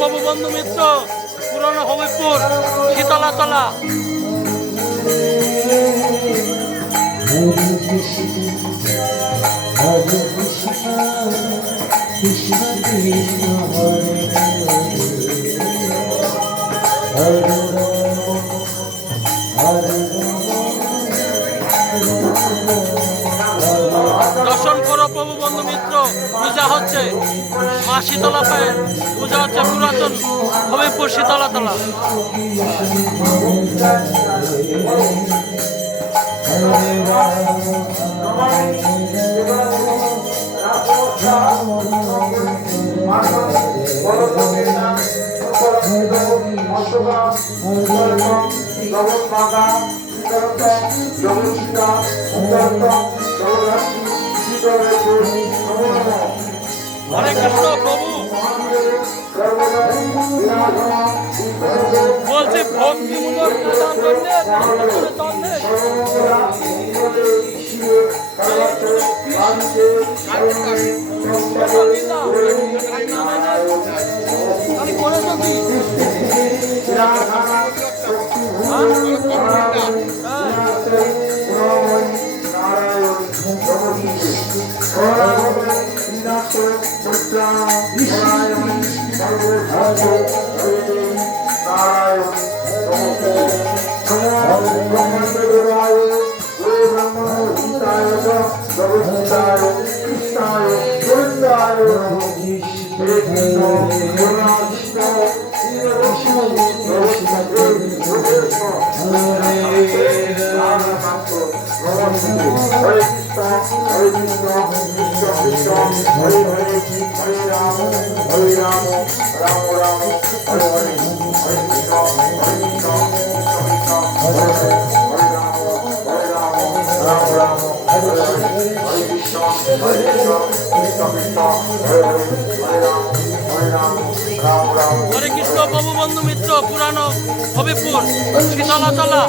প্রভু বন্ধু মিত্র পুরনো হবিবপুর শীতলাতলা। দর্শন করো প্রভু বন্ধু মিত্র, পূজা হচ্ছে মা শীতলা পায়ে, পূজা হচ্ছে পুরাতন হবিবপুর শীতলাতলা। হরে কৃষ্ণ প্রভু বলছি ভক্তিমূলক হরে কৃষ্ণ প্রভু বন্ধু মিত্র পুরানো হবিবপুর শীতলাতলা।